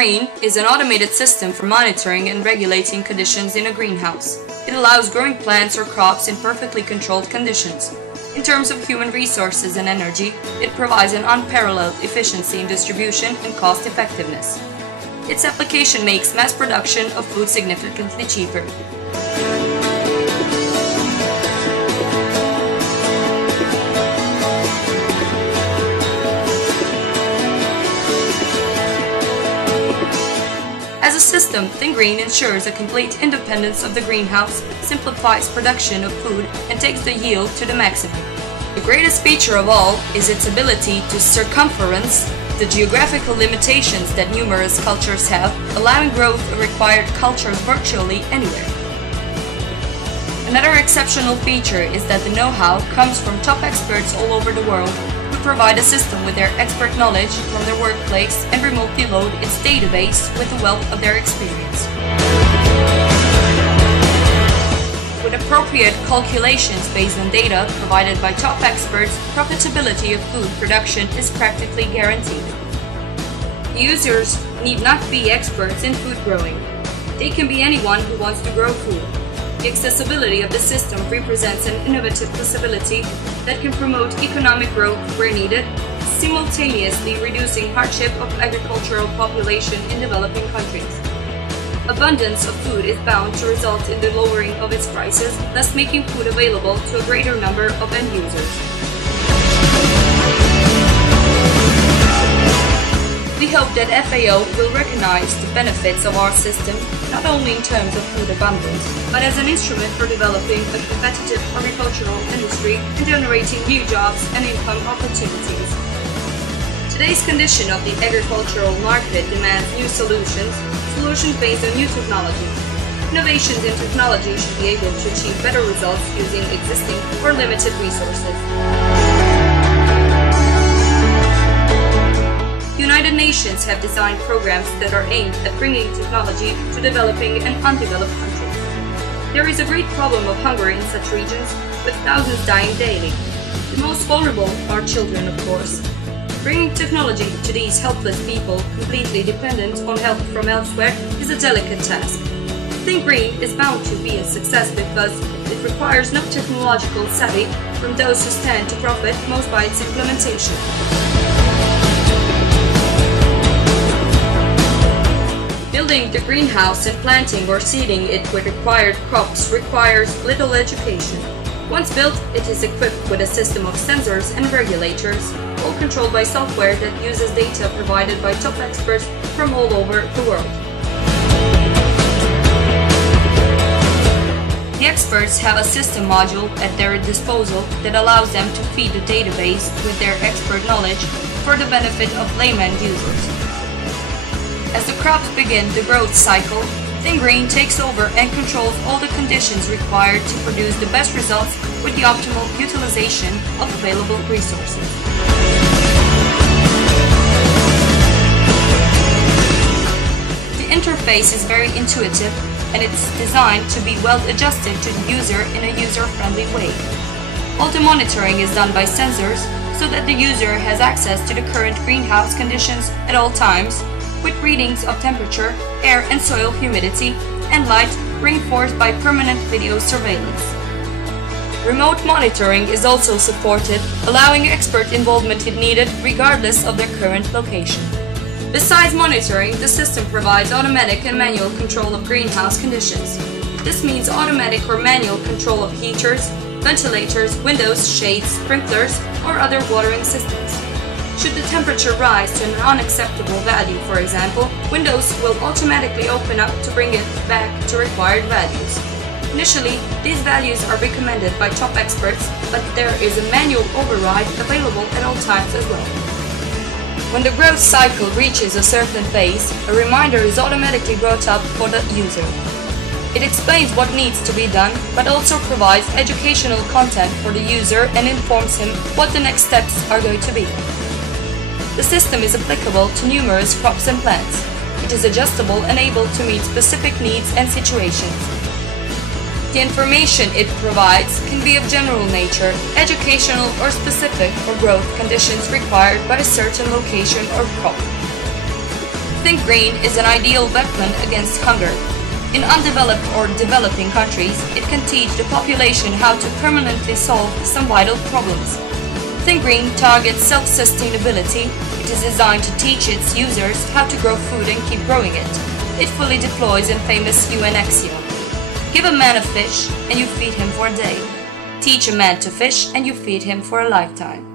ThinkGreen is an automated system for monitoring and regulating conditions in a greenhouse. It allows growing plants or crops in perfectly controlled conditions. In terms of human resources and energy, it provides an unparalleled efficiency in distribution and cost effectiveness. Its application makes mass production of food significantly cheaper. As a system, ThinkGreen ensures a complete independence of the greenhouse, simplifies production of food, and takes the yield to the maximum. The greatest feature of all is its ability to circumference the geographical limitations that numerous cultures have, allowing growth of required cultures virtually anywhere. Another exceptional feature is that the know-how comes from top experts all over the world, who provide a system with their expert knowledge from their workplace and remotely load its database with the wealth of their experience. With appropriate calculations based on data provided by top experts, profitability of food production is practically guaranteed. Users need not be experts in food growing. They can be anyone who wants to grow food. The accessibility of the system represents an innovative possibility that can promote economic growth where needed, simultaneously reducing hardship of agricultural population in developing countries. Abundance of food is bound to result in the lowering of its prices, thus making food available to a greater number of end users. We hope that FAO will recognize the benefits of our system, not only in terms of food abundance, but as an instrument for developing a competitive agricultural industry and generating new jobs and income opportunities. Today's condition of the agricultural market demands new solutions based on new technology. Innovations in technology should be able to achieve better results using existing or limited resources. The United Nations have designed programs that are aimed at bringing technology to developing and undeveloped countries. There is a great problem of hunger in such regions, with thousands dying daily. The most vulnerable are children, of course. Bringing technology to these helpless people, completely dependent on help from elsewhere, is a delicate task. ThinkGreen is bound to be a success because it requires no technological savvy from those who stand to profit most by its implementation. Building the greenhouse and planting or seeding it with required crops requires little education. Once built, it is equipped with a system of sensors and regulators, all controlled by software that uses data provided by top experts from all over the world. The experts have a system module at their disposal that allows them to feed the database with their expert knowledge for the benefit of layman users. As the crops begin the growth cycle, ThinkGreen takes over and controls all the conditions required to produce the best results with the optimal utilization of available resources. The interface is very intuitive and it's designed to be well adjusted to the user in a user-friendly way. All the monitoring is done by sensors so that the user has access to the current greenhouse conditions at all times, with readings of temperature, air and soil humidity, and light reinforced by permanent video surveillance. Remote monitoring is also supported, allowing expert involvement if needed regardless of their current location. Besides monitoring, the system provides automatic and manual control of greenhouse conditions. This means automatic or manual control of heaters, ventilators, windows, shades, sprinklers, or other watering systems. Should the temperature rise to an unacceptable value, for example, windows will automatically open up to bring it back to required values. Initially, these values are recommended by top experts, but there is a manual override available at all times as well. When the growth cycle reaches a certain phase, a reminder is automatically brought up for the user. It explains what needs to be done, but also provides educational content for the user and informs him what the next steps are going to be. The system is applicable to numerous crops and plants. It is adjustable and able to meet specific needs and situations. The information it provides can be of general nature, educational or specific for growth conditions required by a certain location or crop. Think Green is an ideal weapon against hunger. In undeveloped or developing countries, it can teach the population how to permanently solve some vital problems. Think Green targets self-sustainability. It is designed to teach its users how to grow food and keep growing it. It fully deploys in famous UN axiom: give a man a fish and you feed him for a day. Teach a man to fish and you feed him for a lifetime.